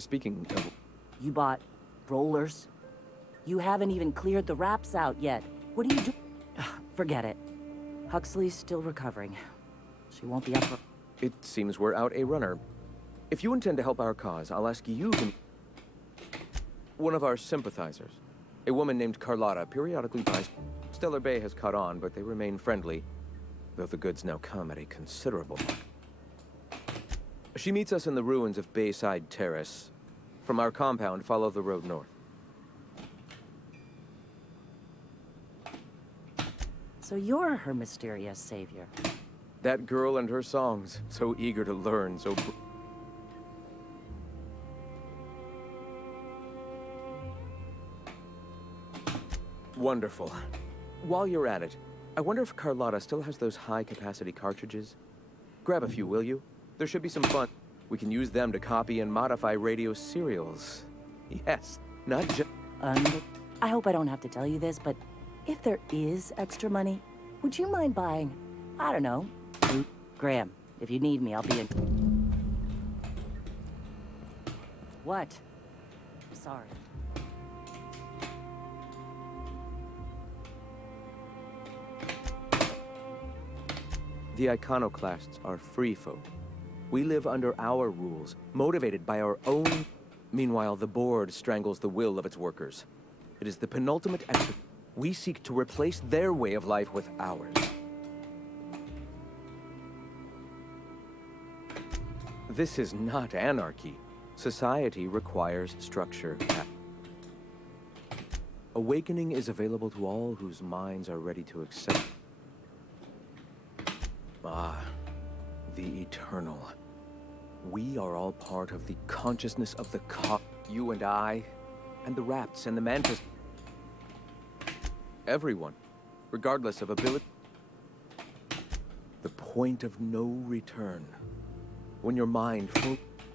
Speaking of... You bought rollers? You haven't even cleared the wraps out yet. What do you do? Forget it. Huxley's still recovering. She won't be up for... It seems we're out a runner. If you intend to help our cause, I'll ask you to... One of our sympathizers. A woman named Carlotta periodically buys... Stellar Bay has caught on, but they remain friendly, though the goods now come at a considerable mark. She meets us in the ruins of Bayside Terrace. From our compound, follow the road north. So you're her mysterious savior. That girl and her songs, so eager to learn, so... Wonderful. While you're at it, I wonder if Carlotta still has those high-capacity cartridges? Grab a few, will you? There should be some fun. We can use them to copy and modify radio serials. Yes, not just... I hope I don't have to tell you this, but if there is extra money, would you mind buying, I don't know, Graham, if you need me, I'll be in... What? I'm sorry. The iconoclasts are free folk. We live under our rules, motivated by our own... Meanwhile, the board strangles the will of its workers. It is the penultimate extra... We seek to replace their way of life with ours. This is not anarchy. Society requires structure. Awakening is available to all whose minds are ready to accept. Ah, the eternal. We are all part of the consciousness of the you and I, and the rats and the mantis. Everyone, regardless of ability. The point of no return. When your mind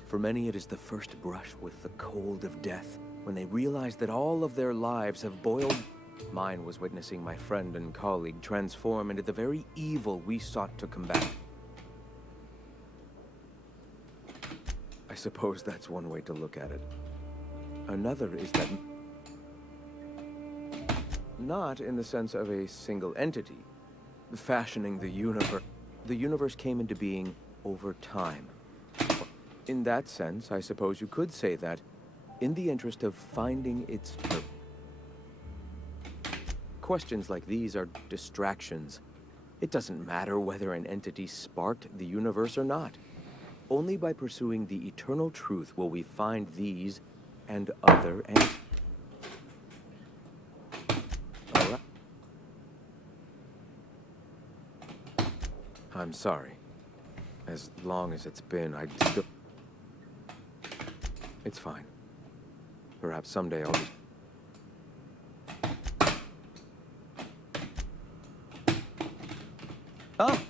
for many it is the first brush with the cold of death, when they realize that all of their lives have boiled. Mine was witnessing my friend and colleague transform into the very evil we sought to combat. I suppose that's one way to look at it. Another is that... Not in the sense of a single entity. Fashioning the universe. The universe came into being over time. In that sense, I suppose you could say that, in the interest of finding its purpose. Questions like these are distractions. It doesn't matter whether an entity sparked the universe or not. Only by pursuing the eternal truth will we find these and other entities. All right. I'm sorry. As long as it's been, I'd still... It's fine. Perhaps someday I'll just... Oh!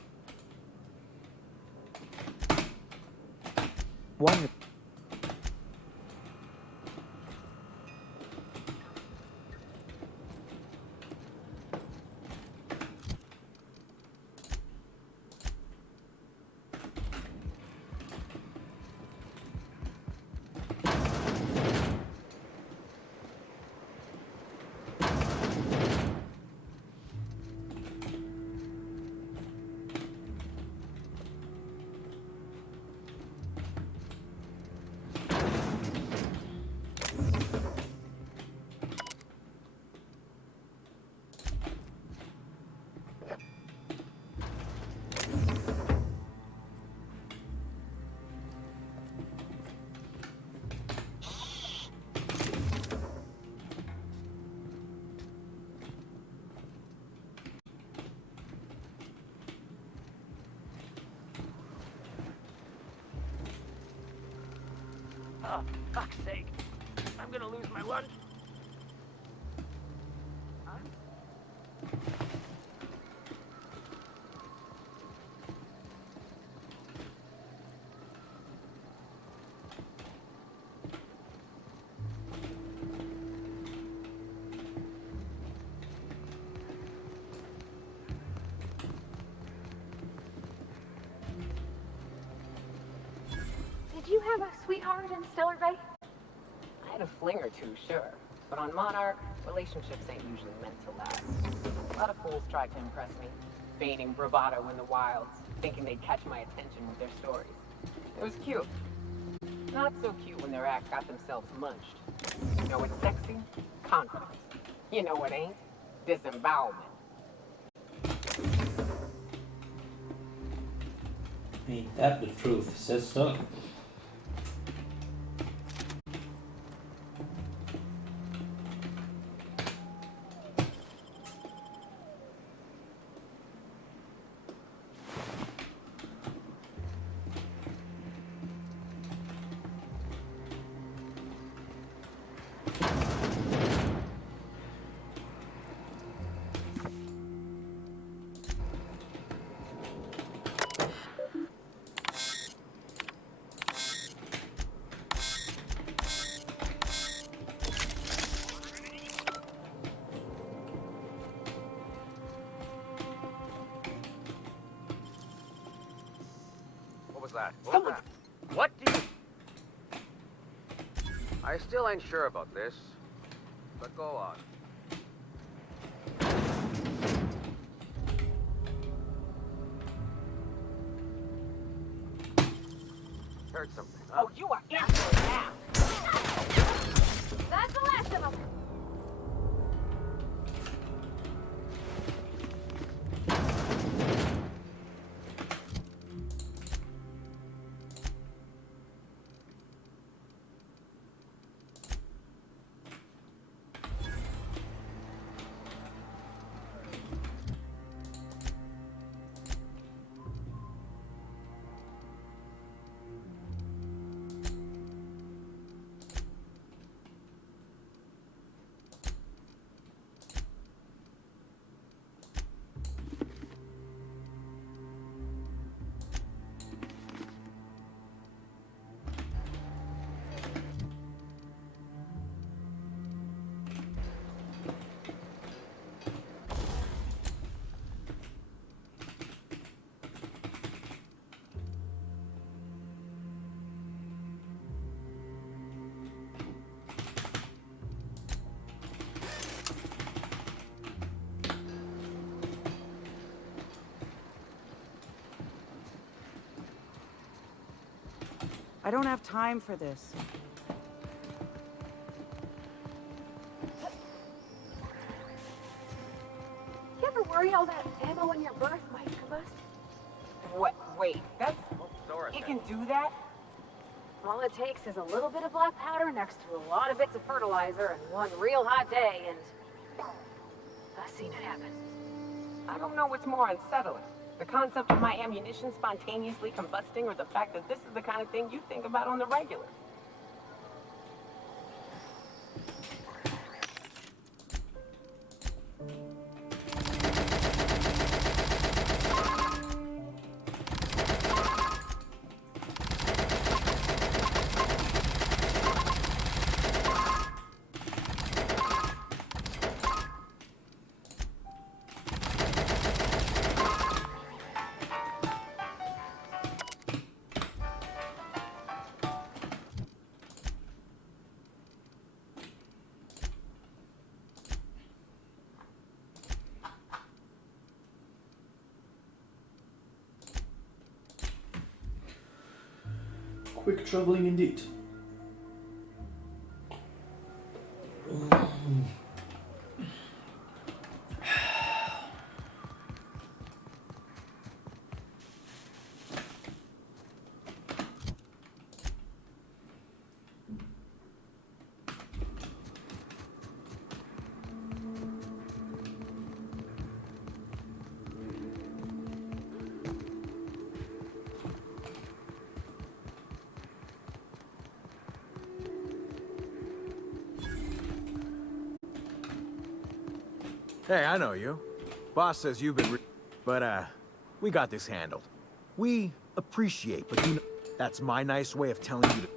Why? Oh, fuck's sake. I'm gonna lose my lunch. Did you have a sweetheart in Stellar Bay? had a fling or two, sure. But on Monarch, relationships ain't usually meant to last. A lot of fools tried to impress me, feigning bravado in the wilds, thinking they'd catch my attention with their stories. It was cute. Not so cute when their act got themselves munched. You know what's sexy? Confidence. You know what ain't? Disembowelment. Ain't that the truth, sister? What was that? Someone- What do you... I still ain't sure about this, but go on. Heard something, huh? Oh, you are answering now! That's the last of them. I don't have time for this. You ever worry all that ammo in your berth might combust? What? Wait, that's... Dora It said. can do that? All it takes is a little bit of black powder next to a lot of bits of fertilizer and one real hot day, and I've seen it happen. I don't know what's more unsettling. The concept of my ammunition spontaneously combusting, or the fact that this is the kind of thing you think about on the regular. Quick traveling indeed. Hey, I know you. Boss says you've been but, we got this handled. We appreciate, but you know, that's my nice way of telling you to...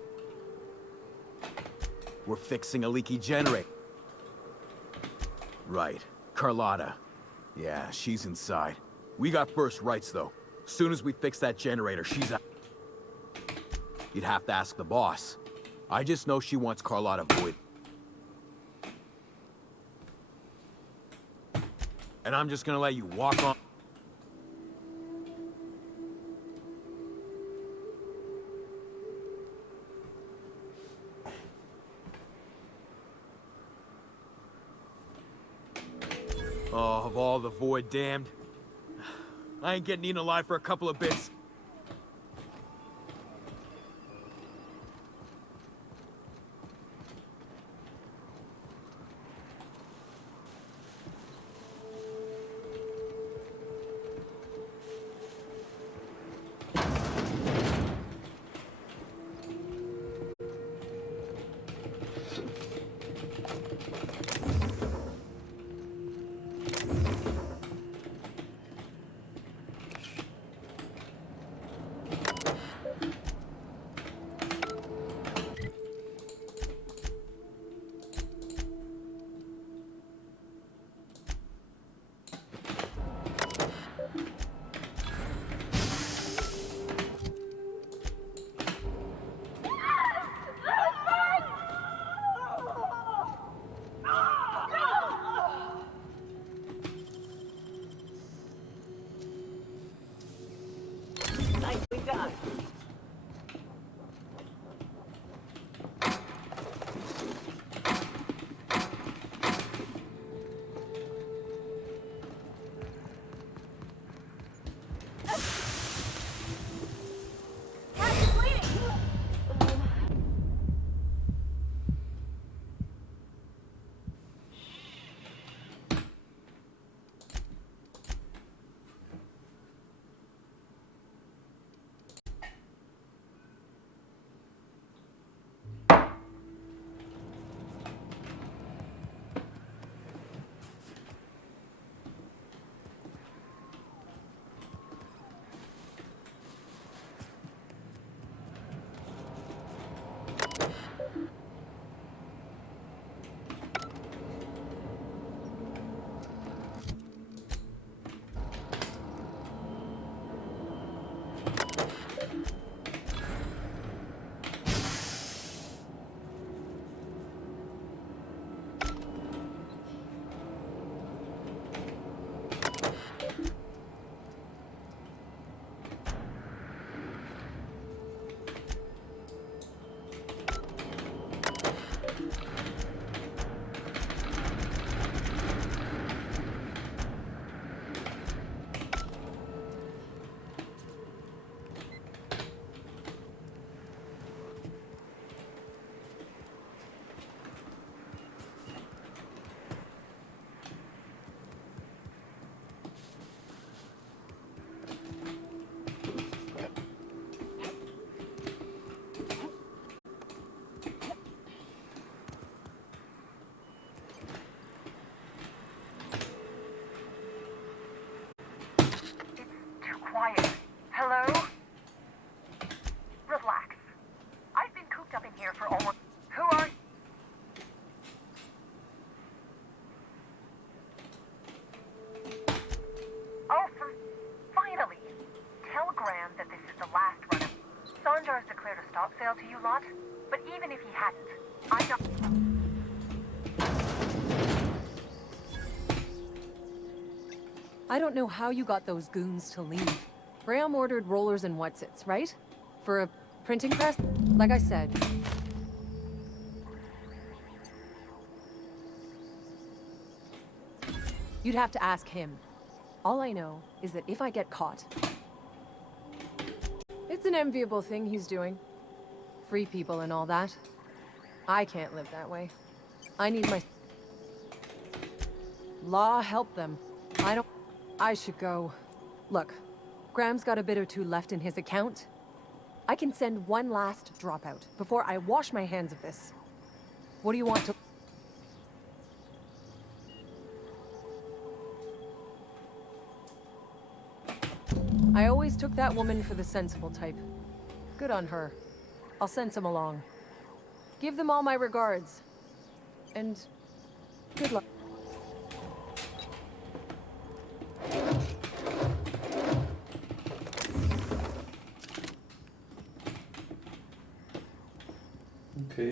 We're fixing a leaky generator. Right. Carlotta. Yeah, she's inside. We got first rights, though. Soon as we fix that generator, she's out. You'd have to ask the boss. I just know she wants Carlotta Void. And I'm just gonna let you walk on. Oh, of all the Void damned. I ain't getting eaten alive for a couple of bits. Nicely done. Cassie's bleeding! Quiet. Hello? Relax. I've been cooped up in here for almost... Who are... Oh, finally! Tell Graham that this is the last run of... Sanjar's declared a stop sale to you lot, but even if he hadn't, I don't... I don't know how you got those goons to leave. Graham ordered rollers and whatsits, right? For a printing press? Like I said. You'd have to ask him. All I know is that if I get caught... It's an enviable thing he's doing. Free people and all that. I can't live that way. I need my... Law help them. I should go. Look, Graham's got a bit or two left in his account. I can send one last dropout before I wash my hands of this. What do you want to... I always took that woman for the sensible type. Good on her. I'll send some along. Give them all my regards. And good luck. Okay.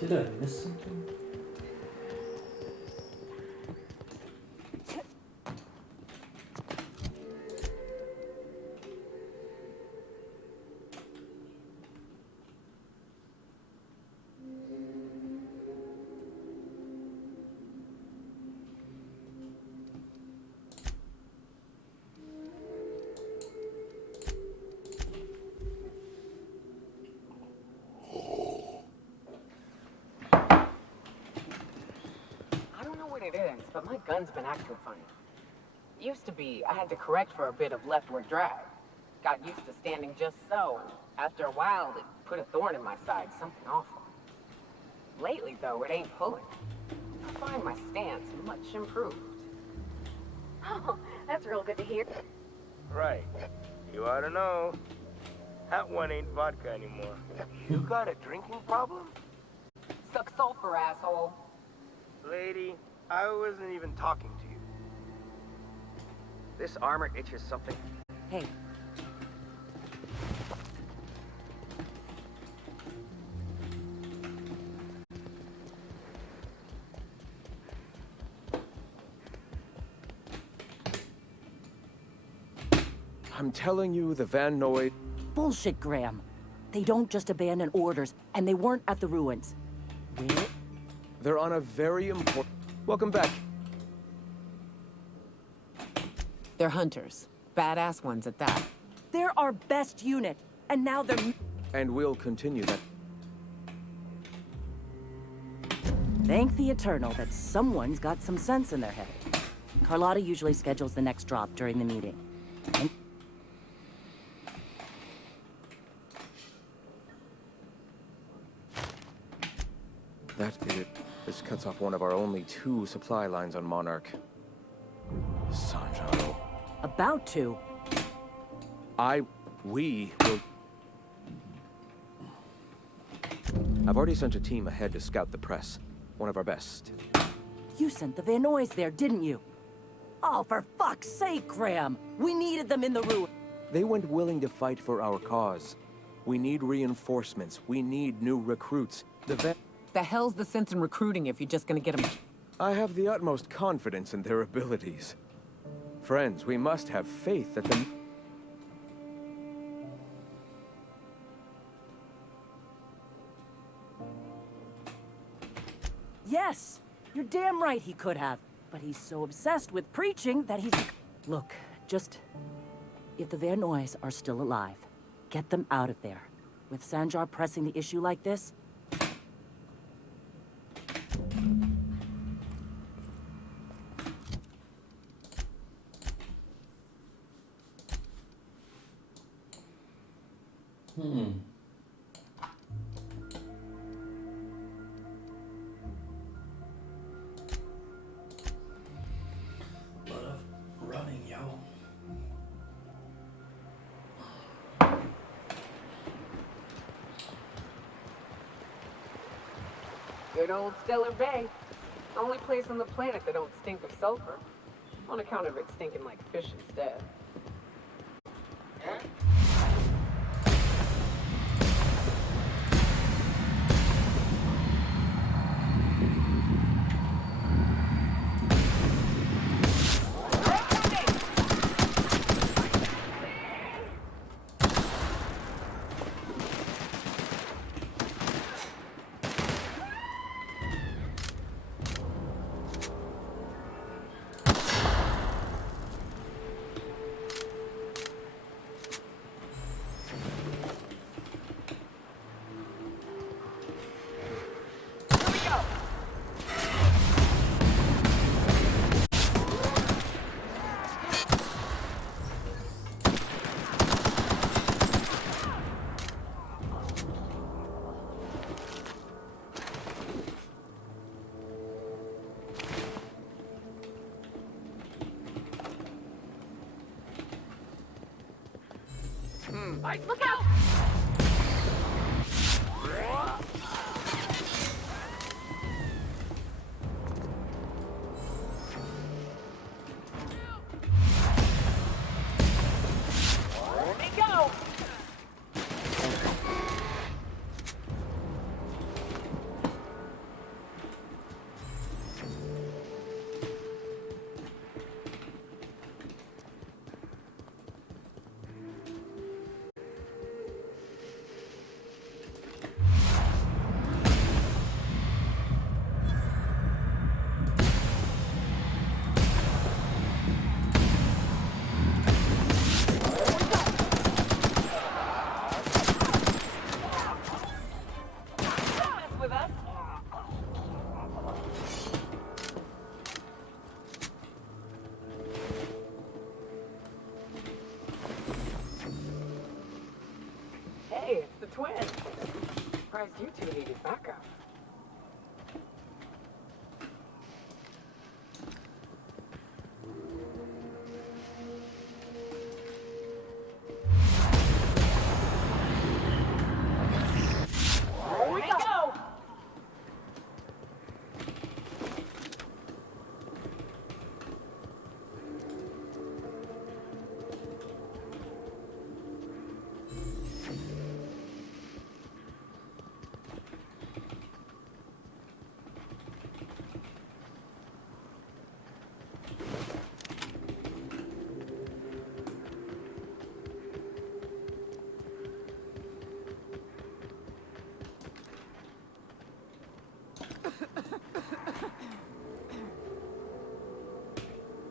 Did I miss something? I don't know what it is, but my gun's been acting funny. Used to be, I had to correct for a bit of leftward drag. Got used to standing just so. After a while, it put a thorn in my side, something awful. Lately, though, it ain't pulling. I find my stance much improved. Oh, that's real good to hear. Right. You ought to know. That one ain't vodka anymore. You got a drinking problem? Suck sulfur, asshole. Lady, I wasn't even talking to you. This armor itches something. Hey, I'm telling you, the Van Noy... bullshit, Graham. They don't just abandon orders, and they weren't at the ruins. Where? They're on a very important... Welcome back. They're hunters. Badass ones at that. They're our best unit, and now they're... And we'll continue that. Thank the Eternal that someone's got some sense in their head. Carlotta usually schedules the next drop during the meeting. And That is... This cuts off one of our only 2 supply lines on Monarch. Sanjaro. about to. We will... I've already sent a team ahead to scout the press. One of our best. You sent the Van Noys there, didn't you? Oh, for fuck's sake, Graham! We needed them in the ruin. They went willing to fight for our cause. We need reinforcements. We need new recruits. The hell's the sense in recruiting if you're just gonna get them? I have the utmost confidence in their abilities. Friends, we must have faith that the... Yes! You're damn right he could have. But he's so obsessed with preaching that he's... Look, just... If the Van Noys are still alive, get them out of there. With Sanjar pressing the issue like this... Hmm. Lot of running, yo. Good old Stellar Bay. The only place on the planet that don't stink of sulfur. On account of it stinking like fish instead. Look out! Hey, it's the twins. Surprised you two needed backup. Here we go!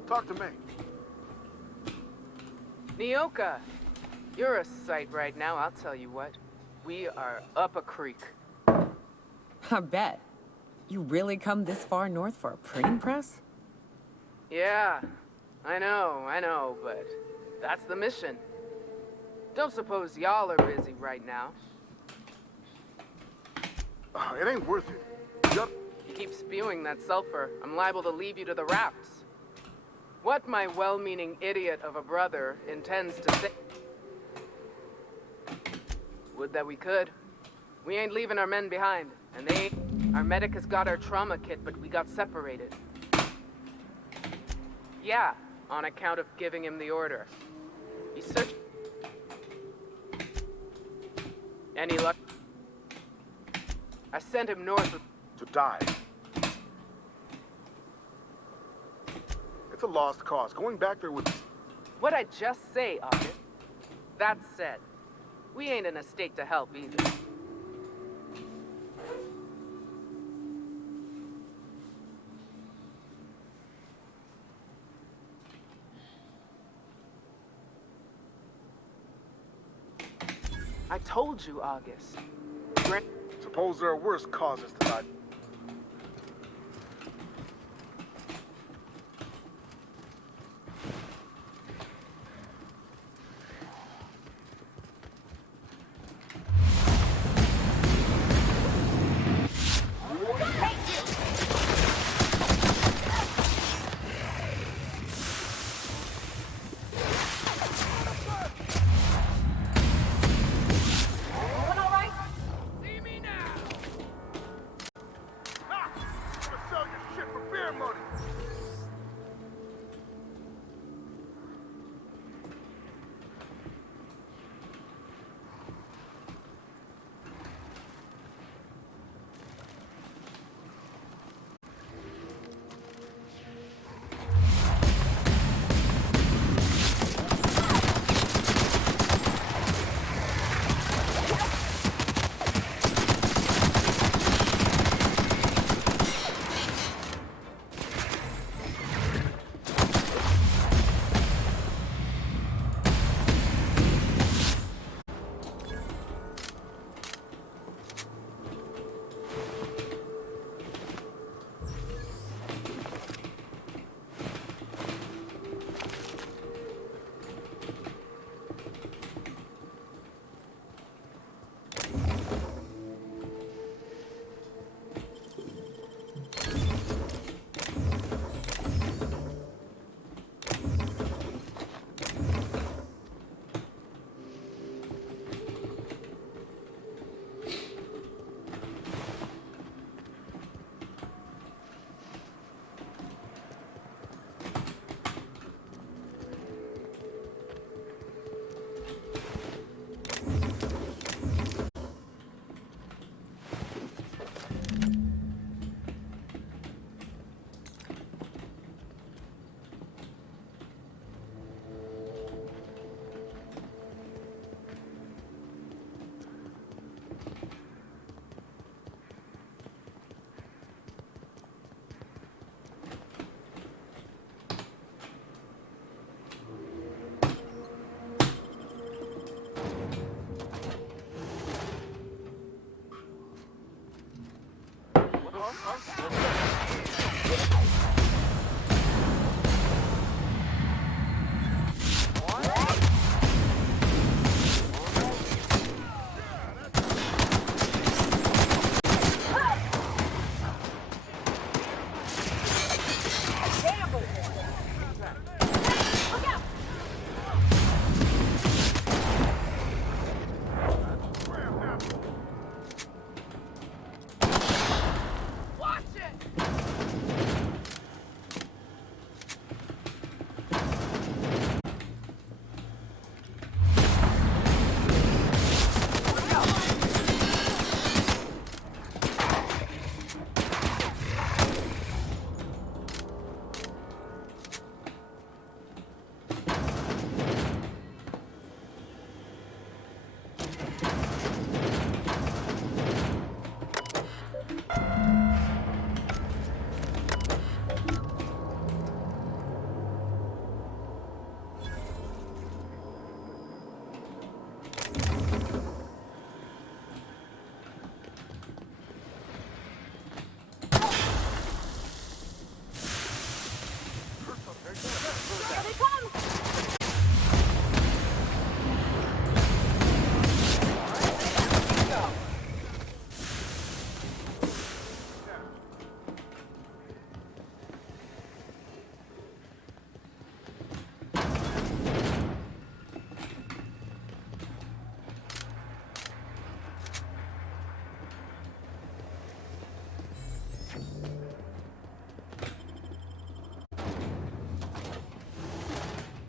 Talk to me. Nyoka, you're a sight right now, I'll tell you what. We are up a creek. I bet. You really come this far north for a printing press? Yeah, I know, but that's the mission. Don't suppose y'all are busy right now. It ain't worth it. You keep spewing that sulfur, I'm liable to leave you to the rafts. What my well-meaning idiot of a brother intends to say... Would that we could. We ain't leaving our men behind, and they ain't. Our medic has got our trauma kit, but we got separated. Yeah, on account of giving him the order. He's searching... Any luck? I sent him north with... To die. It's a lost cause. Going back there would... What'd I just say, August? That said, we ain't in a state to help either. I told you, August. Suppose there are worse causes to die. The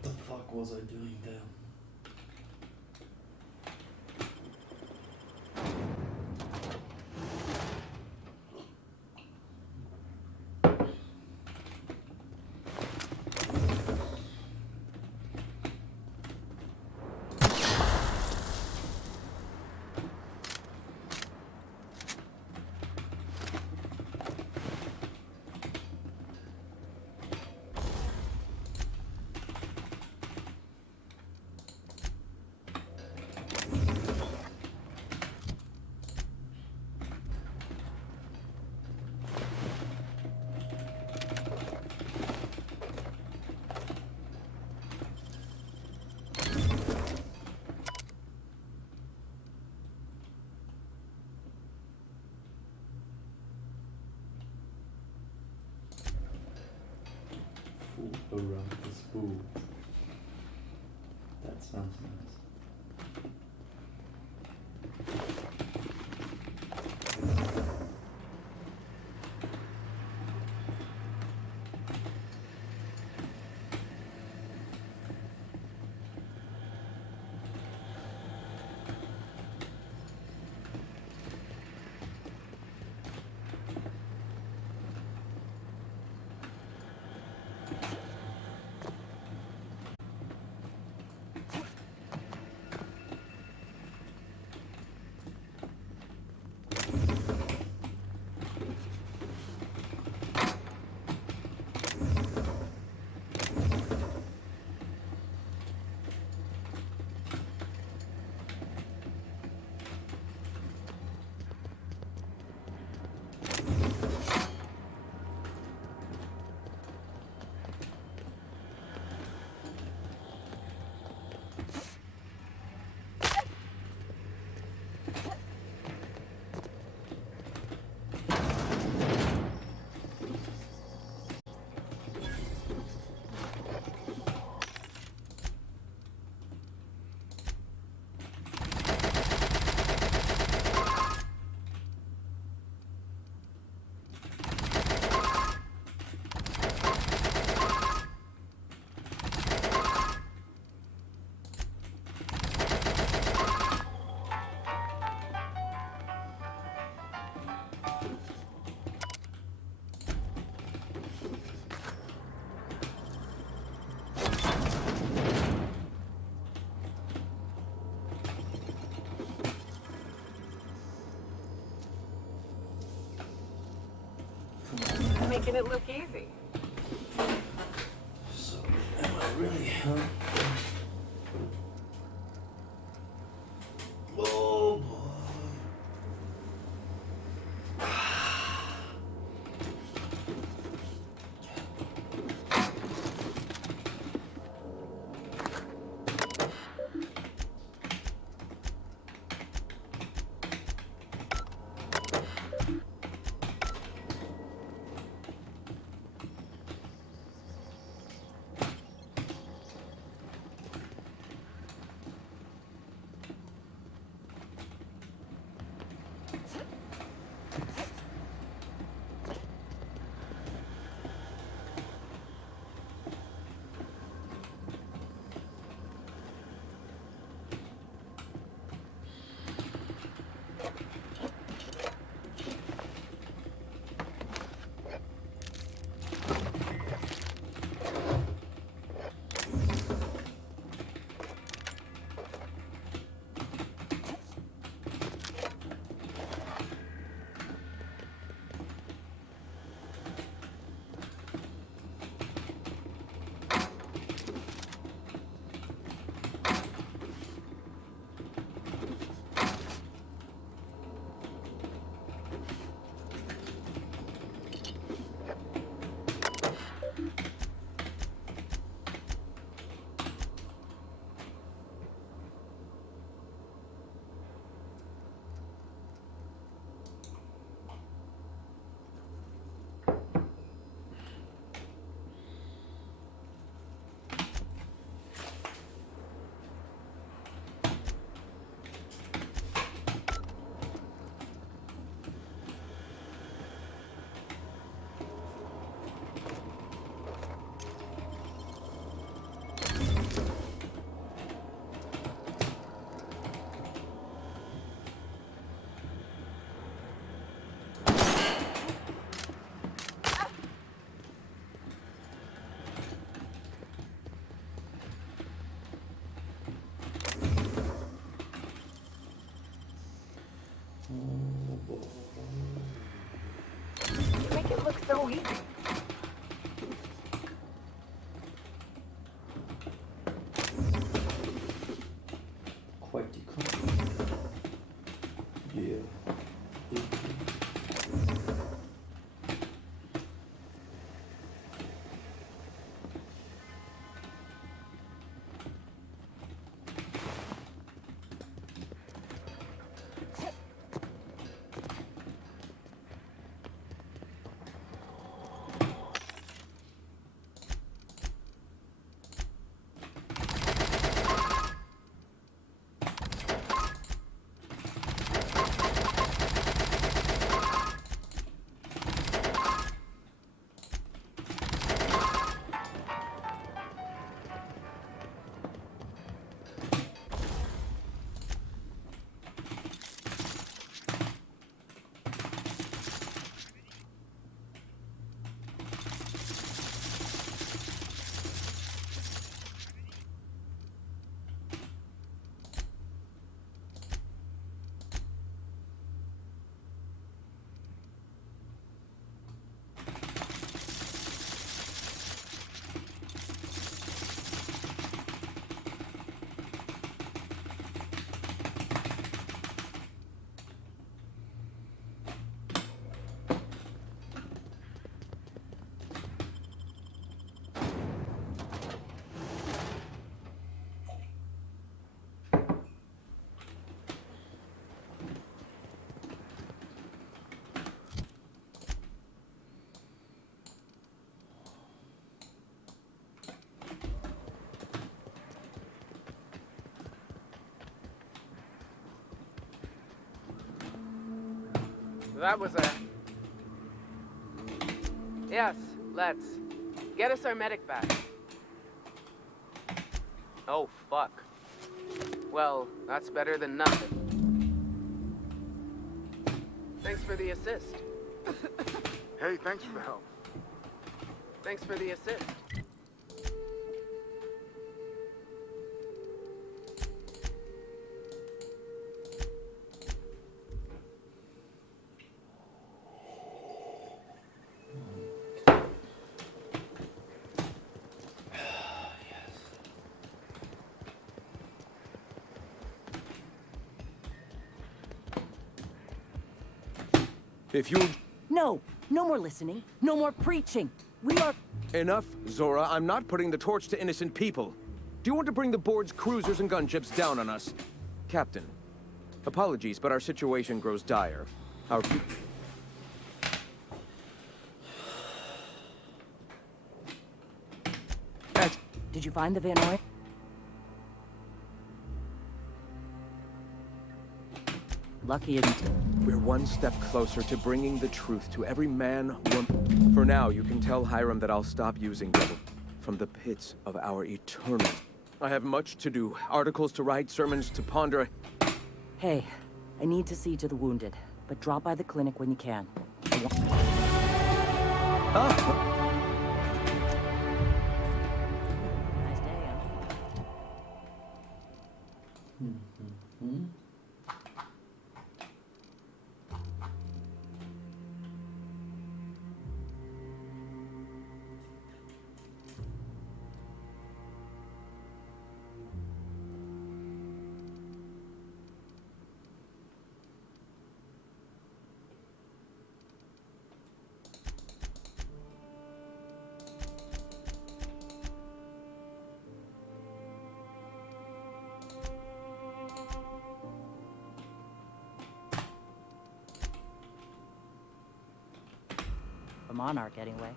fuck was I doing there? Fool around the spool. That sounds nice. Making it look easy. So, am I really, huh? Oh boy. quite the contrary. Yeah. That was a... Yes, let's. Get us our medic back. Oh, fuck. Well, that's better than nothing. Thanks for the assist. Hey, thanks for the help. Thanks for the assist. If you... No! No more listening. No more preaching. We are... Enough, Zora. I'm not putting the torch to innocent people. Do you want to bring the board's cruisers and gunships down on us? Captain, apologies, but our situation grows dire. Our... Did you find the Van Noy? Lucky it... We're one step closer to bringing the truth to every man, woman... For now, you can tell Hiram that I'll stop using devil from the pits of our eternal... I have much to do. Articles to write, sermons to ponder. Hey, I need to see to the wounded, but drop by the clinic when you can. Ah! Nice day, huh? The Monarch, anyway.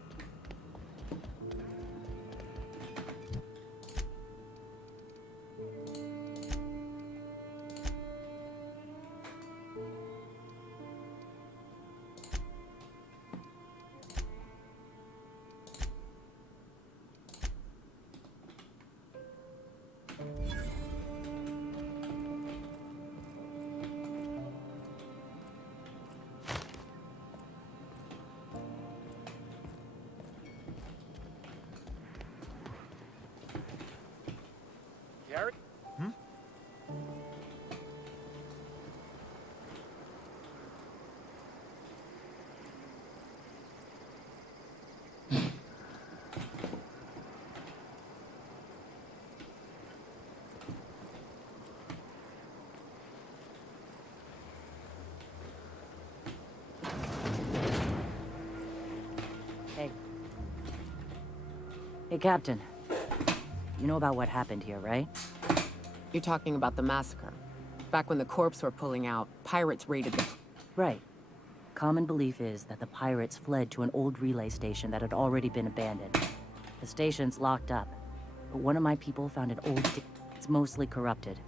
Hey, Captain. You know about what happened here, right? You're talking about the massacre. Back when the corps were pulling out, pirates raided the... Right. Common belief is that the pirates fled to an old relay station that had already been abandoned. The station's locked up, but one of my people found an old... It's mostly corrupted,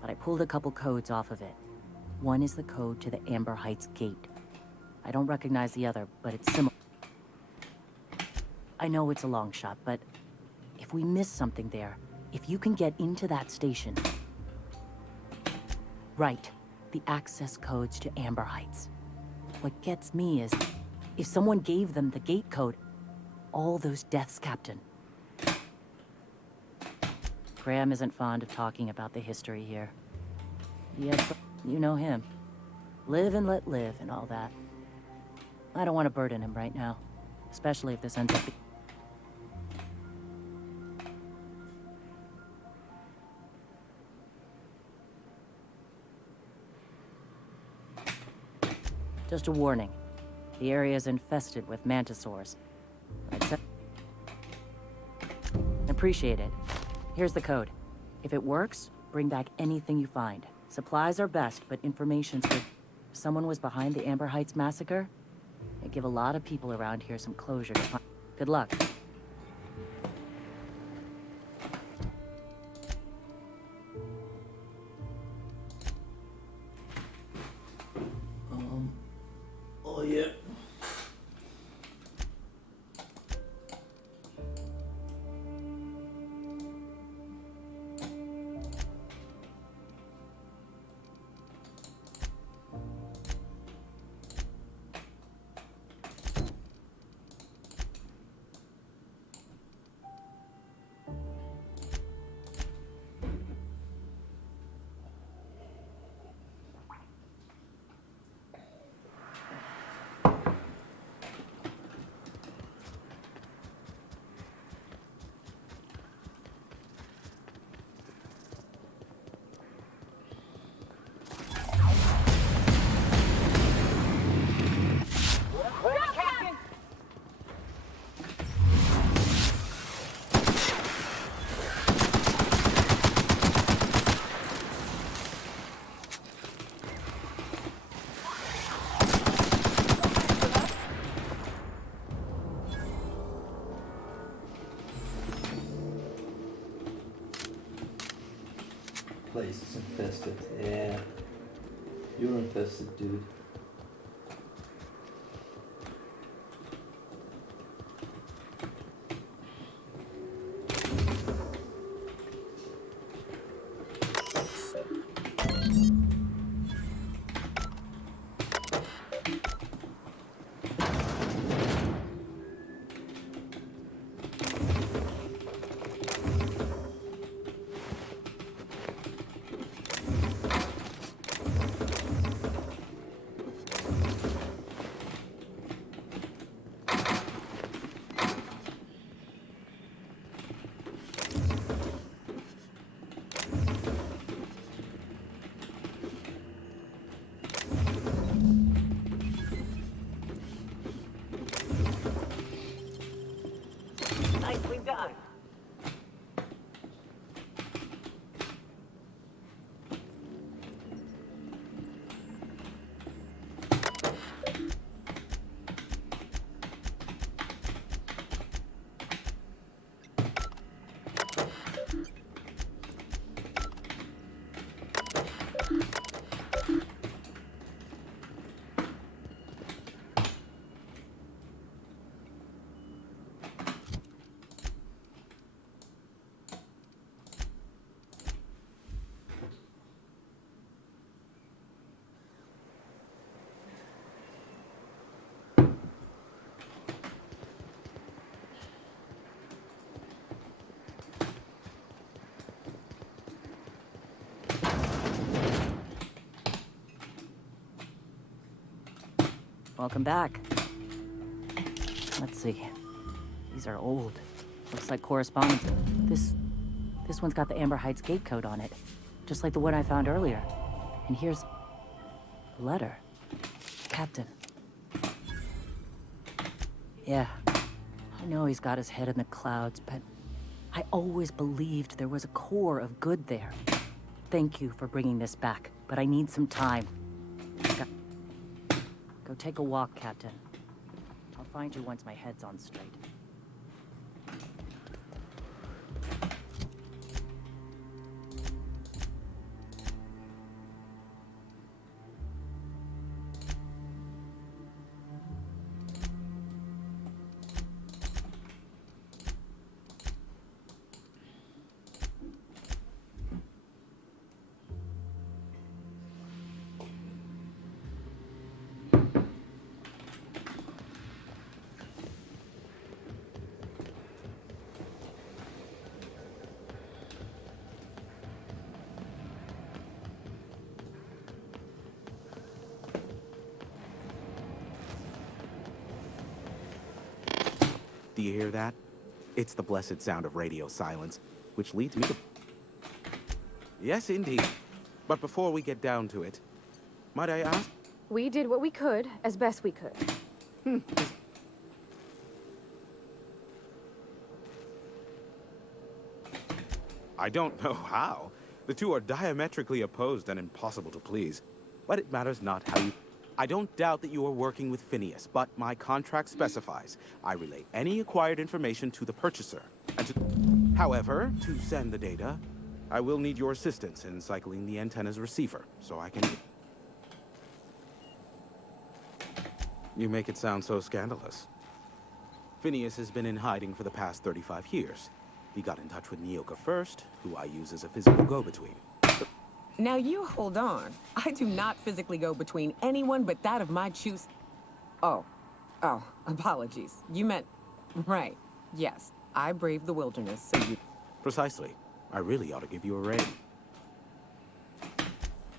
but I pulled a couple codes off of it. One is the code to the Amber Heights gate. I don't recognize the other, but it's similar. I know it's a long shot, but if we miss something there, if you can get into that station... Right, the access codes to Amber Heights. What gets me is, if someone gave them the gate code, all those deaths, Captain. Graham isn't fond of talking about the history here. Yes, but you know him. Live and let live and all that. I don't want to burden him right now, especially if this ends up being... Just a warning. The area is infested with mantisaurs. Appreciate it. Here's the code. If it works, bring back anything you find. Supplies are best, but information's good. If someone was behind the Amber Heights massacre, it'd give a lot of people around here some closure to find. Good luck. Oh yeah. Place is infested. Yeah. You're infested, dude. Nicely done. Welcome back. Let's see. These are old. Looks like correspondence. This one's got the Amber Heights gate code on it, just like the one I found earlier. And here's a letter. Captain. Yeah, I know he's got his head in the clouds, but I always believed there was a core of good there. Thank you for bringing this back, but I need some time. Go take a walk, Captain. I'll find you once my head's on straight. Do you hear that? It's the blessed sound of radio silence, which leads me to... Yes, indeed. But before we get down to it, might I ask? We did what we could, as best we could. I don't know how. The two are diametrically opposed and impossible to please. But it matters not how you... I don't doubt that you are working with Phineas, but my contract specifies I relay any acquired information to the purchaser. However, to send the data, I will need your assistance in cycling the antenna's receiver, so I can... You make it sound so scandalous. Phineas has been in hiding for the past 35 years. He got in touch with Nyoka first, who I use as a physical go-between. Now you hold on. I do not physically go between anyone but that of my choose. Oh, apologies. You meant, right. Yes, I braved the wilderness, so you... Precisely. I really ought to give you a raise.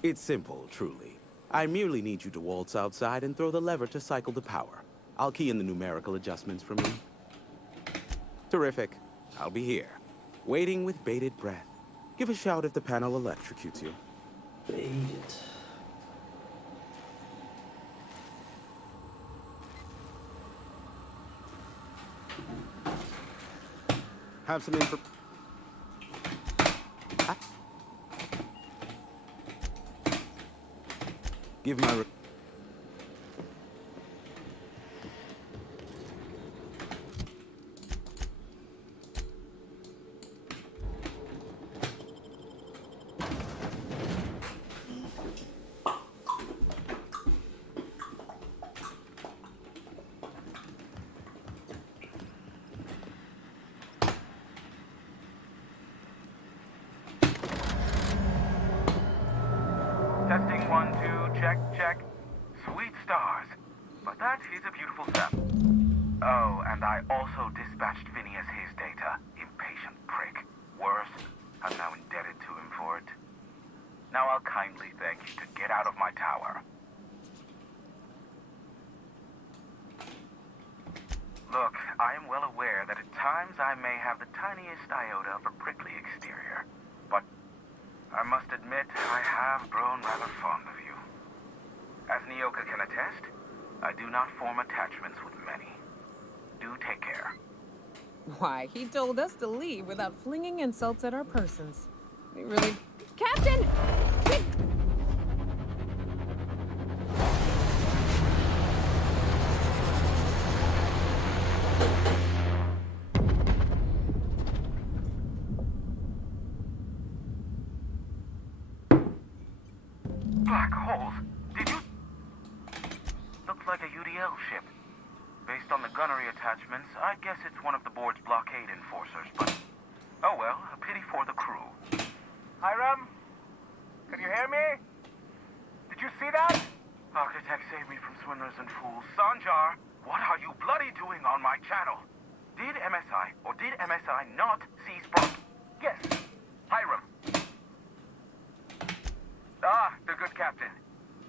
It's simple, truly. I merely need you to waltz outside and throw the lever to cycle the power. I'll key in the numerical adjustments from you. Terrific. I'll be here, waiting with bated breath. Give a shout if the panel electrocutes you. Baited. Have some info. Give my... Testing 1, 2, check, check. Sweet stars. But that is a beautiful sound. Oh, and I also dispatched Phineas his data. Impatient prick. Worse, I'm now indebted to him for it. Now I'll kindly thank you to get out of my tower. Look, I am well aware that at times I may have the tiniest iota of a prickly exterior. But I must admit, I have grown rather fond of you. As Nyoka can attest, I do not form attachments with many. Do take care. Why, he told us to leave without flinging insults at our persons. He really... Captain! Black holes? Did you... Looks like a UDL ship. Based on the gunnery attachments, I guess it's one of the board's blockade enforcers, but... Oh well, a pity for the crew. Hiram? Can you hear me? Did you see that? Architect saved me from swindlers and fools. Sanjar, what are you bloody doing on my channel? Did MSI, or did MSI not seize Yes, Hiram. Ah, the good captain.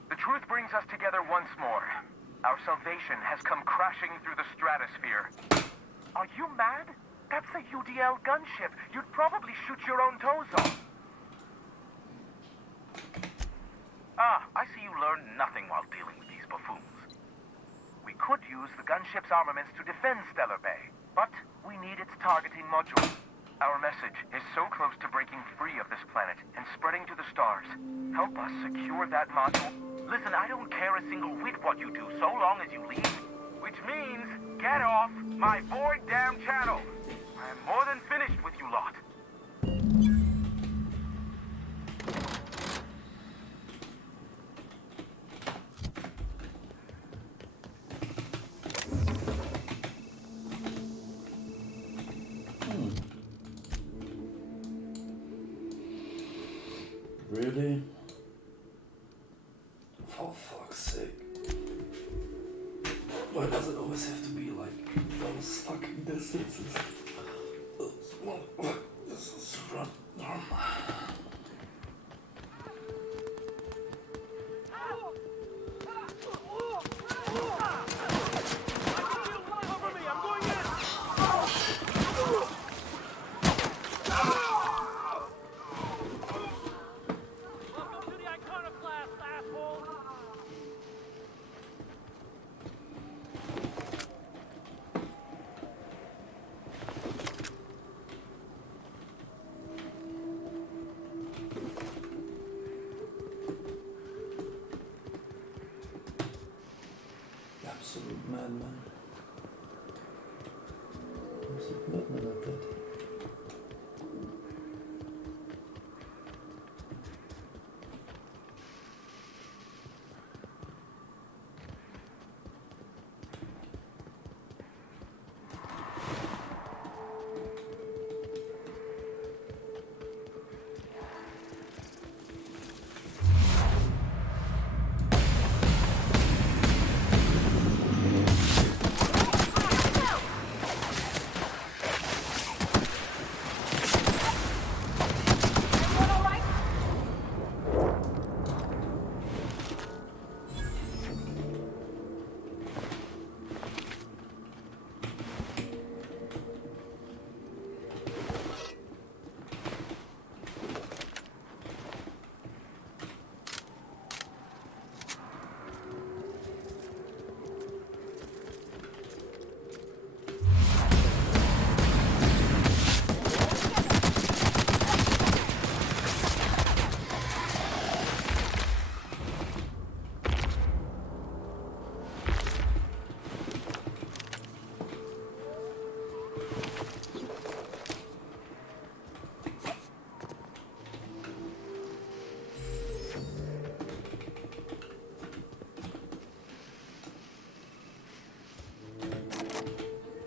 The truth brings us together once more. Our salvation has come crashing through the stratosphere. Are you mad? That's a UDL gunship. You'd probably shoot your own toes off. Ah, I see you learned nothing while dealing with these buffoons. We could use the gunship's armaments to defend Stellar Bay, but we need its targeting module. Our message is so close to breaking free of this planet and spreading to the stars. Help us secure that module. Listen, I don't care a single whit what you do, so long as you leave. Which means, get off my void damn channel. I am more than finished with you lot. Really? For fuck's sake. Why does it always have to be like those fucking distances? This is run. Absolute madman. Absolute madman at that.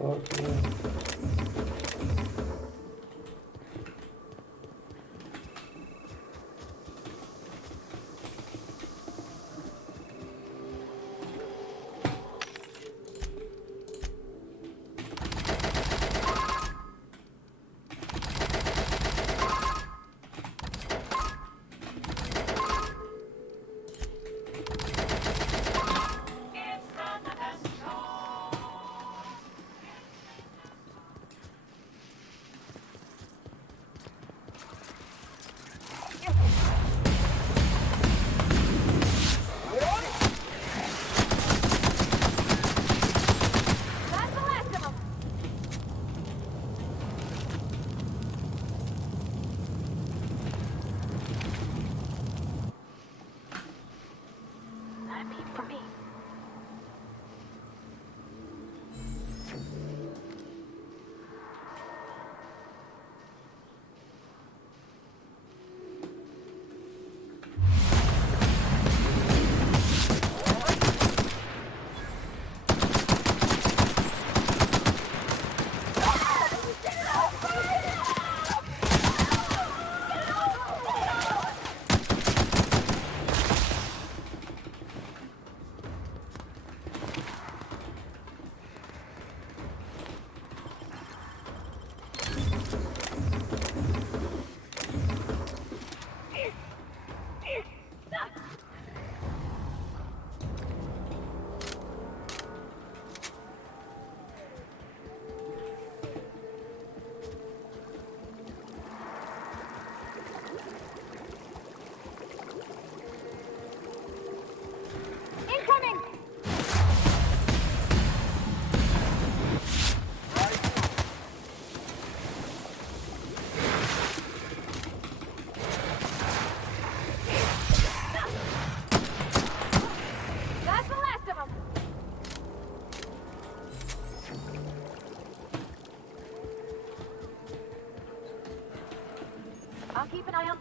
Fuck yeah.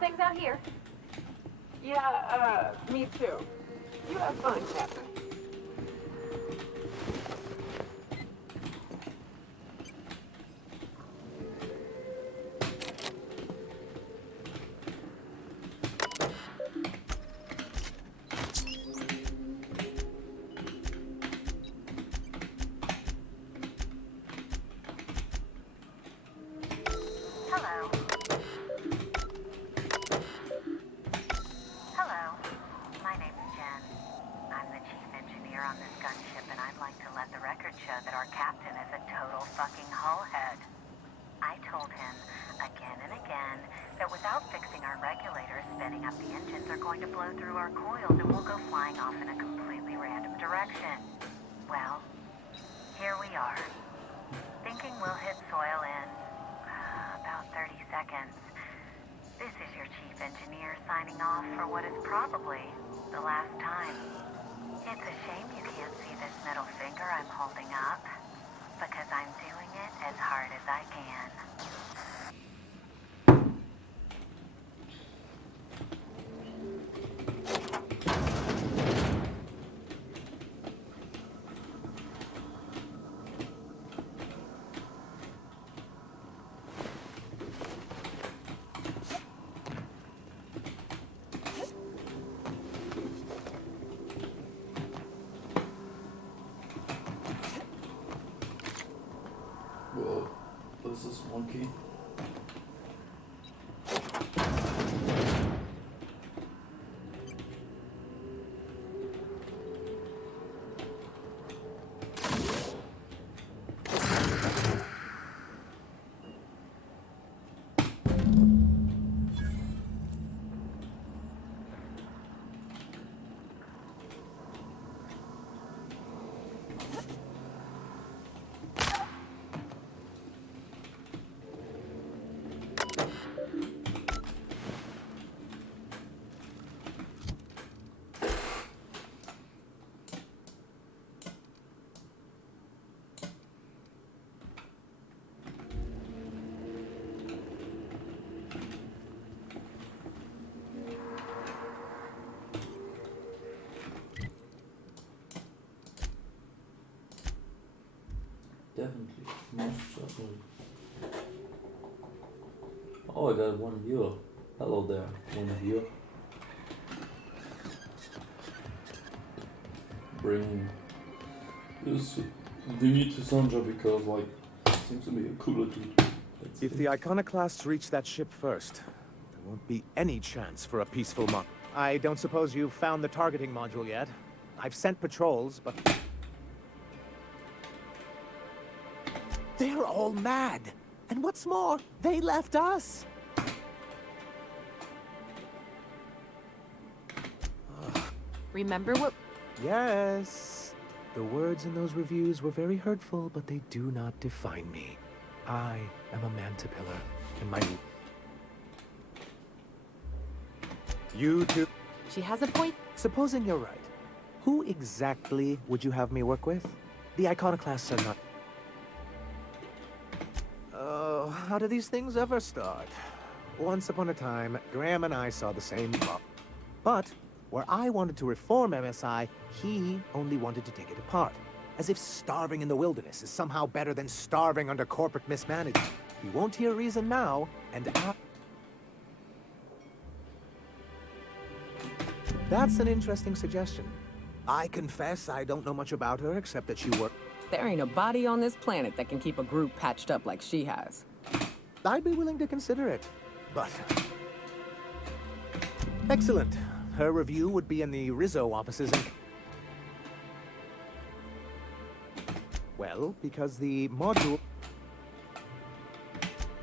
things out here. Yeah, me too. You have fun, Captain. Hello. Hello. My name's Jen. I'm the chief engineer on this gunship, and I'd like to let the record show that our captain is a total fucking hullhead. I told him again and again that without fixing our regulators, spinning up the engines are going to blow through our coils and we'll go flying off in a completely random direction. Well, here we are. Thinking we'll hit soil in about 30 seconds. This is your chief engineer signing off for what is probably the last time. It's a shame you can't see this middle finger I'm holding up, because I'm doing it as hard as I can. Whoa, this is monkey. Definitely, most certainly. Oh, I got one viewer. Hello there, one viewer. Bring this thingy to Sandra because, like, seems to be a cooler dude. If the Iconoclasts reach that ship first, there won't be any chance for a peaceful I don't suppose you've found the targeting module yet. I've sent patrols, but... They're all mad! And what's more, they left us! Remember what... Yes. The words in those reviews were very hurtful, but they do not define me. I am a Mantipillar, and my... You two... She has a point. Supposing you're right, who exactly would you have me work with? The Iconoclasts are not... Oh, how do these things ever start? Once upon a time, Graham and I saw the same problem. But where I wanted to reform MSI, he only wanted to take it apart. As if starving in the wilderness is somehow better than starving under corporate mismanagement. You won't hear reason now, and That's an interesting suggestion. I confess I don't know much about her, except that she worked... There ain't a body on this planet that can keep a group patched up like she has. I'd be willing to consider it, but... Excellent. Her review would be in the Rizzo offices and... Well, because the module...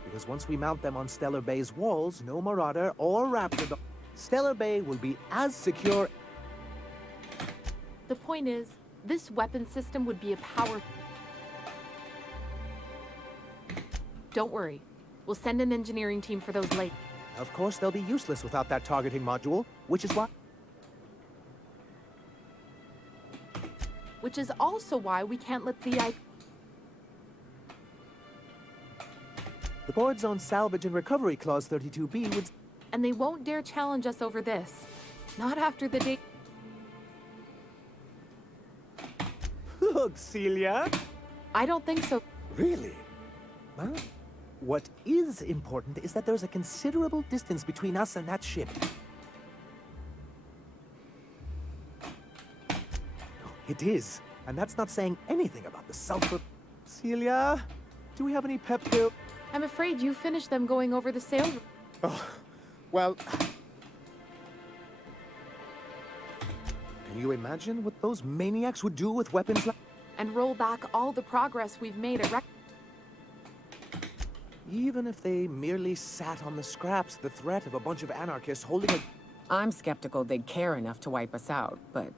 Because once we mount them on Stellar Bay's walls, no Marauder or Raptor... Stellar Bay will be as secure... The point is, this weapon system would be a power... Don't worry. We'll send an engineering team for those late. Of course, they'll be useless without that targeting module, which is why... Which is also why we can't let the The board's own salvage and recovery clause 32B would... and they won't dare challenge us over this. Not after the day. Look, Celia. I don't think so. Really? Well, what is important is that there's a considerable distance between us and that ship. It is. And that's not saying anything about the sulfur. Celia, do we have any pep pill? I'm afraid you finished them going over the sail. Oh, well... Can you imagine what those maniacs would do with weapons like... And roll back all the progress we've made at Even if they merely sat on the scraps, the threat of a bunch of anarchists holding a... I'm skeptical they'd care enough to wipe us out, but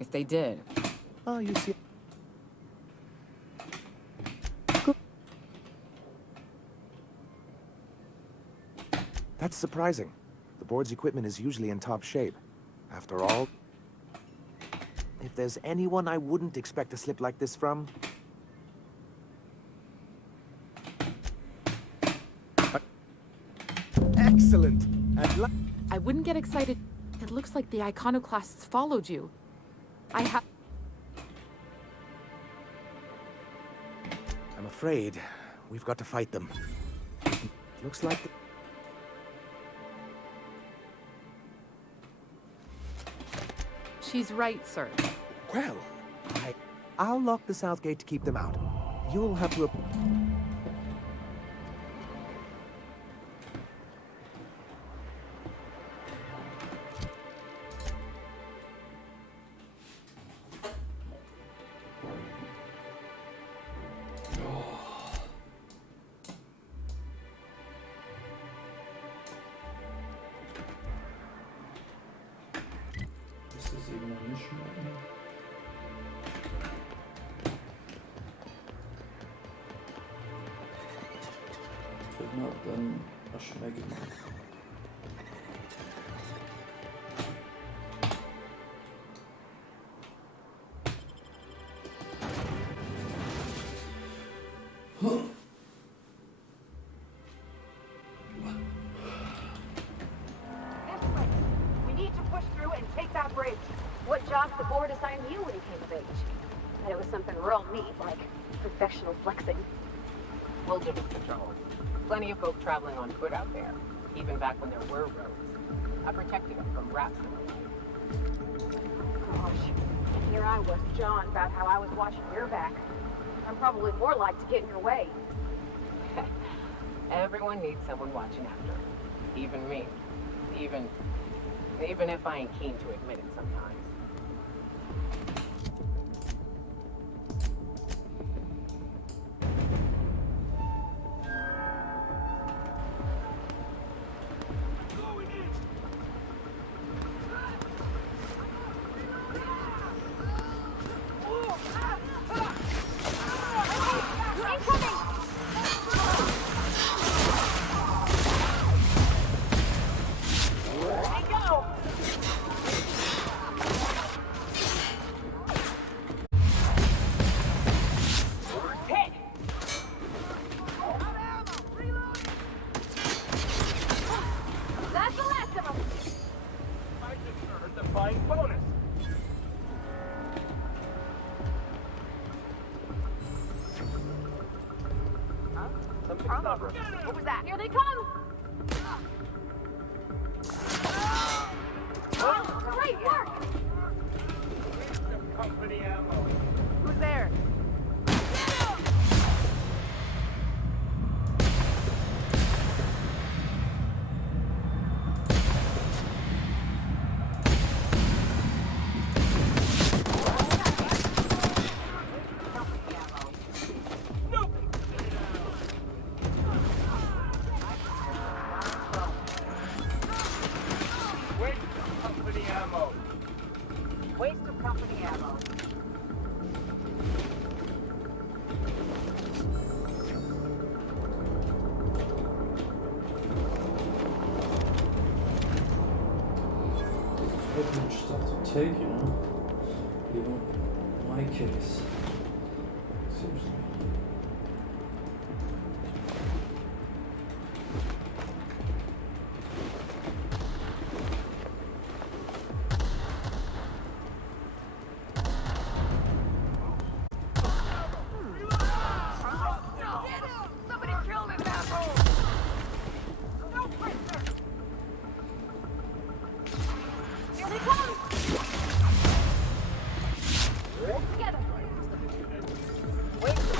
if they did... Oh, you see... That's surprising. The board's equipment is usually in top shape. After all, if there's anyone I wouldn't expect a slip like this from... Excellent! I wouldn't get excited. It looks like the iconoclasts followed you. I'm afraid we've got to fight them. Looks like... She's right, sir. Well, I'll lock the south gate to keep them out. You'll have to... This is even a mission right now. If not, then I should make it now. We need to push through and take that bridge. What job the board assigned you when you came of age? Bet it was something real neat, like professional flexing. Wilderness patrol. Plenty of folk traveling on foot out there, even back when there were roads. I protected them from rats and the like. Gosh, and here I was, John, about how I was watching your back. I'm probably more like to get in your way. Everyone needs someone watching after them. Even me. Even if I ain't keen to admit it sometimes. What was that? Here they come! Oh, great work! Company ammo. Who's there? Waste of company ammo. There's much stuff to take, you know? Even my case. Seriously. they come! Together. Wait for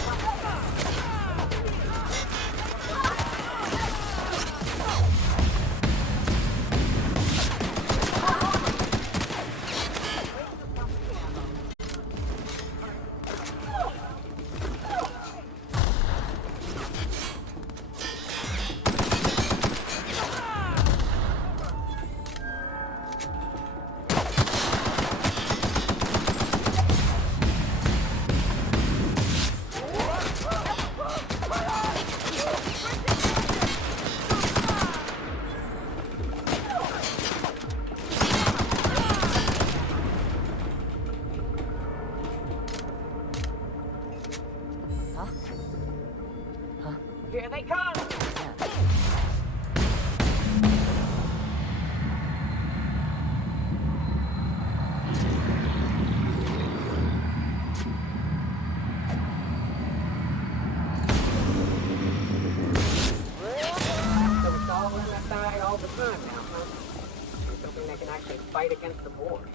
Here they come! So it's all MSI all the time now, huh? Something that can actually fight against the board.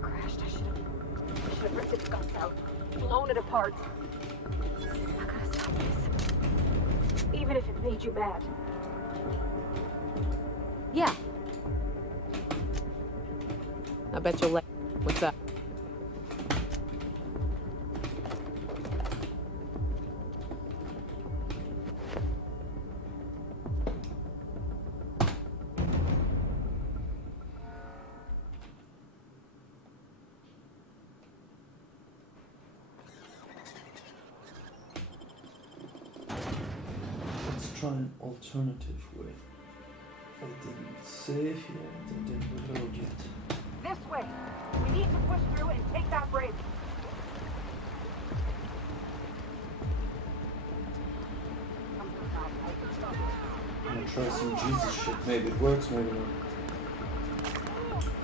Crashed. I should have ripped its guts out. Blown it apart. I gotta stop this. Even if it made you mad. Yeah. I bet you'll let. What's up? Let's try an alternative way. I didn't save yet, I didn't reload yet. This way! We need to push through and take that bridge. I'm gonna try some Jesus shit. Maybe it works, maybe not.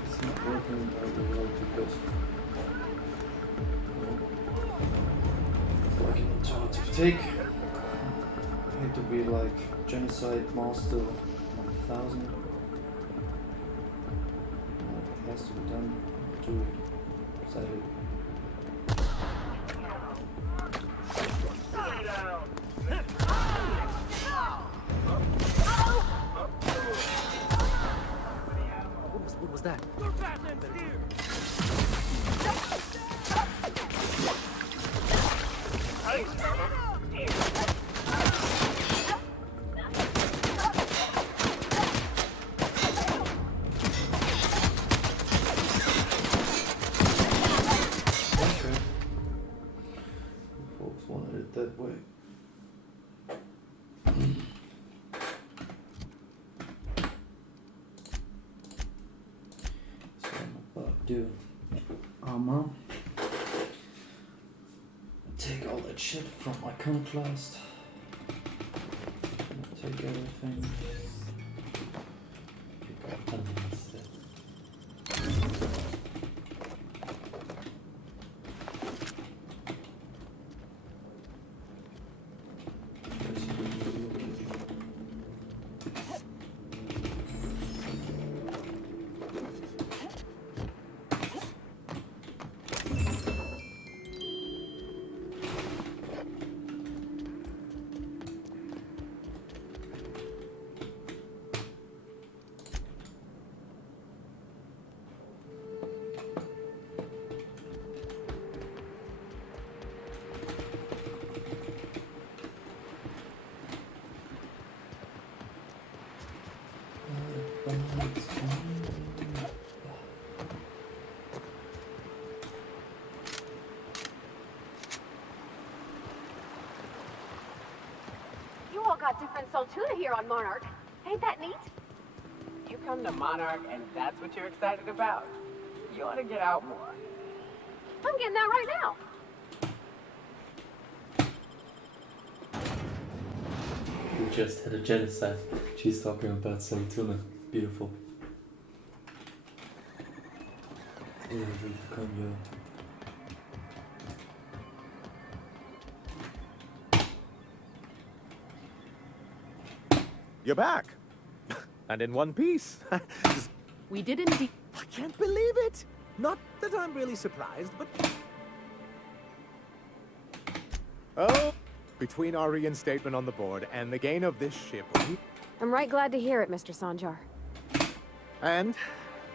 It's not working, I will roll because it's like an alternative take. I hate to be like genocide master 1000. It has to be done. Do it. Sadly. What was that? Okay. Folks wanted it that way. So I'm about to do armor. Take all that shit from Iconoclast. Take everything. Pick up them instead. You all got different Saltuna here on Monarch. Ain't that neat? You come to Monarch and that's what you're excited about? You ought to get out more. I'm getting that right now. We just had a genocide. She's talking about some tuna. Beautiful. Yeah, we become your. You're back! And in one piece. We did indeed. I can't believe it! Not that I'm really surprised, but... Oh, between our reinstatement on the board and the gain of this ship, I'm right glad to hear it, Mr. Sanjar. and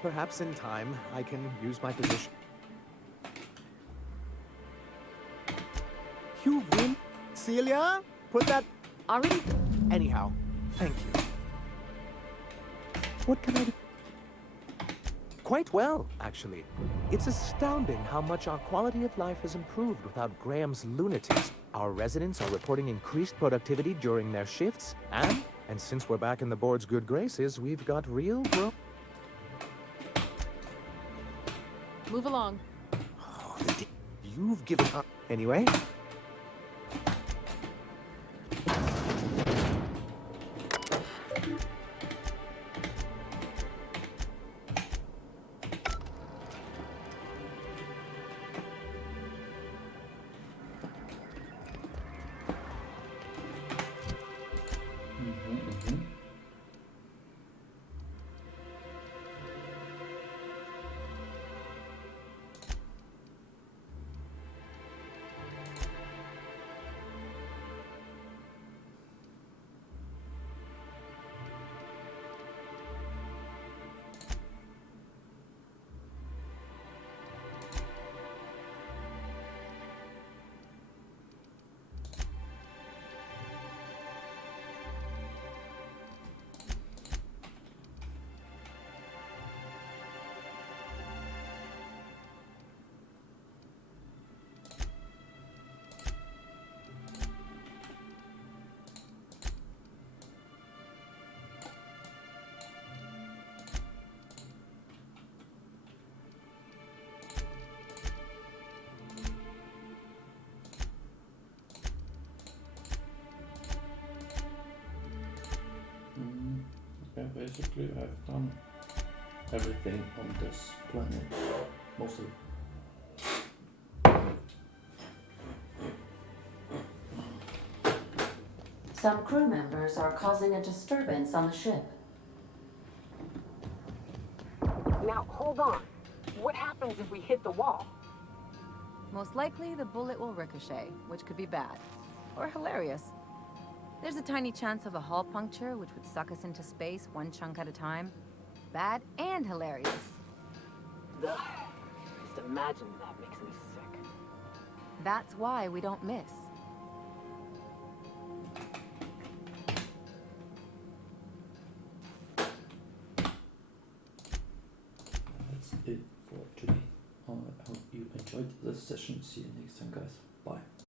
perhaps in time I can use my position. You win, Celia? Put that... Already? Anyhow, thank you. What can I do? Quite well, actually. It's astounding how much our quality of life has improved without Graham's lunatics. Our residents are reporting increased productivity during their shifts, and since we're back in the board's good graces, we've got real growth. Move along. You've given up. Anyway. Okay, basically I've done everything on this planet, mostly. Some crew members are causing a disturbance on the ship. Now, hold on. What happens if we hit the wall? Most likely, the bullet will ricochet, which could be bad. Or hilarious. There's a tiny chance of a hull puncture, which would suck us into space one chunk at a time. Bad and hilarious. Ugh. Just imagine that makes me sick. That's why we don't miss. That's it for today. I hope you enjoyed this session. See you next time, guys. Bye.